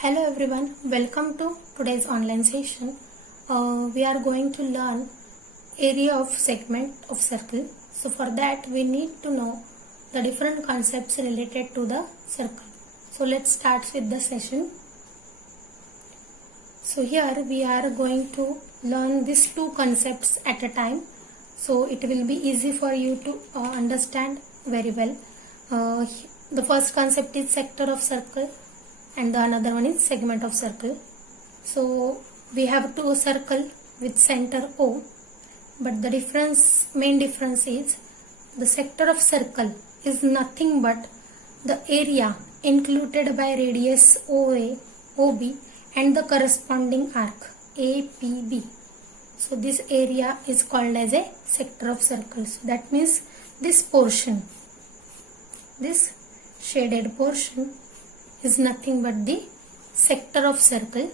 Hello everyone, welcome to today's online session. We are going to learn area of segment of circle. So for that we need to know the different concepts related to the circle. So let's start with the session. So here we are going to learn these two concepts at a time. So it will be easy for you to understand very well. The first concept is sector of circle and the another one is segment of circle. So we have two circle with center O, but the main difference is the sector of circle is nothing but the area included by radius OA, OB and the corresponding arc APB. So this area is called as a sector of circle. So that means this portion, this shaded portion is nothing but the sector of circle,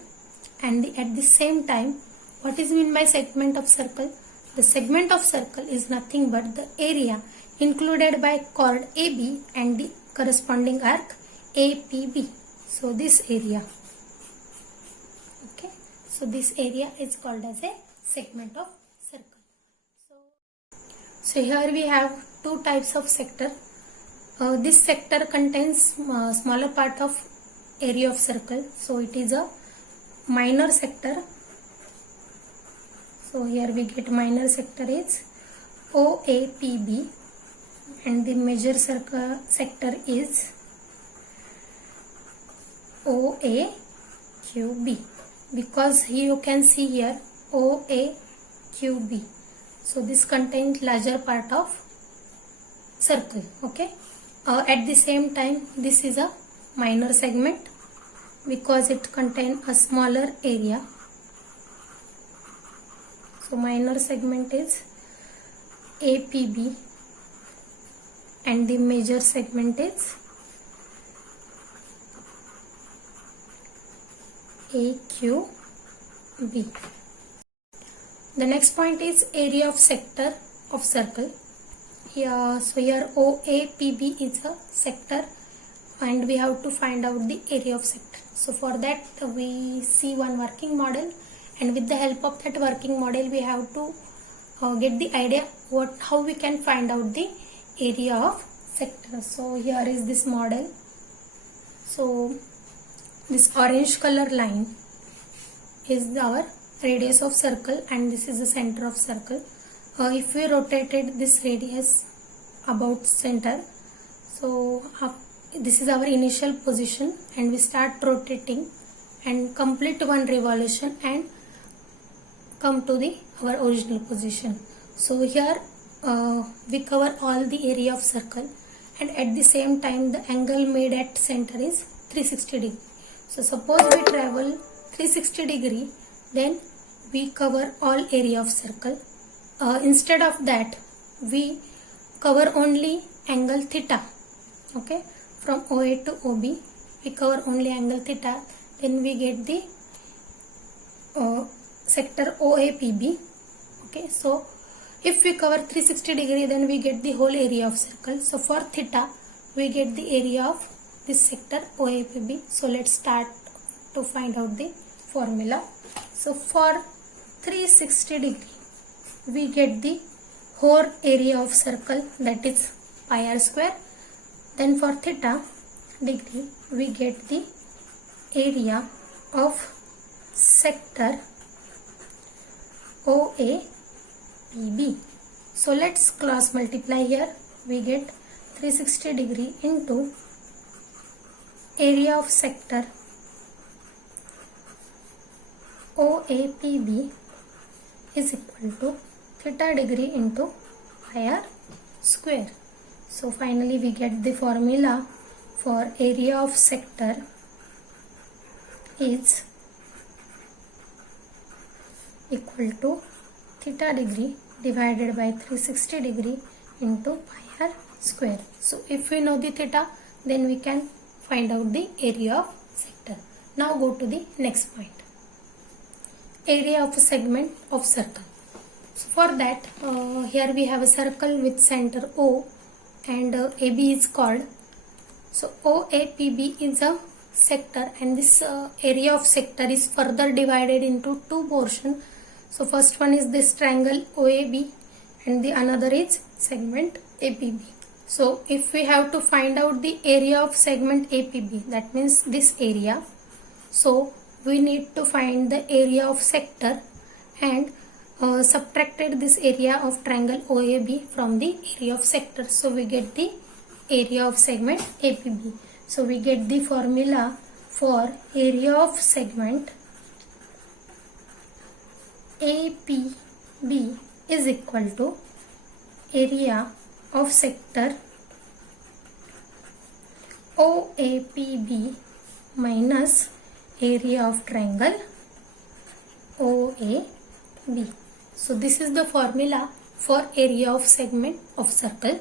and at the same time, what is meant by segment of circle? The segment of circle is nothing but the area included by chord AB and the corresponding arc APB. So this area, okay, so this area is called as a segment of circle. So here we have two types of sector. This sector contains smaller part of area of circle, so it is a minor sector. So here we get minor sector is OAPB and the major sector is OAQB, because here you can see here OAQB. So this contains larger part of circle, okay. At the same time, this is a minor segment because it contains a smaller area. So minor segment is APB and the major segment is AQB. The next point is area of sector of circle. So here OAPB is a sector and we have to find out the area of sector. So for that we see one working model, and with the help of that working model we have to get the idea how we can find out the area of sector. So here is this model. So this orange color line is our radius of circle and this is the center of circle. If we rotated this radius about center, so this is our initial position, and we start rotating and complete one revolution and come to our original position. So here we cover all the area of circle, and at the same time the angle made at center is 360 degree. So suppose we travel 360 degree, then we cover all area of circle. Instead of that we cover only angle theta, okay, from OA to OB we cover only angle theta, then we get the sector OAPB, okay. So if we cover 360 degree, then we get the whole area of circle. So for theta we get the area of this sector OAPB. So let's start to find out the formula. So for 360 degree we get the whole area of circle, that is pi r square. Then for theta degree we get the area of sector OAPB. So let's cross multiply here. We get 360 degree into area of sector OAPB is equal to theta degree into pi r square. So finally we get the formula for area of sector is equal to theta degree divided by 360 degree into pi r square. So if we know the theta, then we can find out the area of sector. Now go to the next point. Area of a segment of circle. So for that here we have a circle with center O and AB is called. So OAPB is a sector, and this area of sector is further divided into two portions. So first one is this triangle OAB and the another is segment APB. So if we have to find out the area of segment APB, that means this area, so we need to find the area of sector and subtracted this area of triangle OAB from the area of sector. So we get the area of segment APB. So we get the formula for area of segment APB is equal to area of sector OAPB minus area of triangle OAB. So this is the formula for area of segment of circle.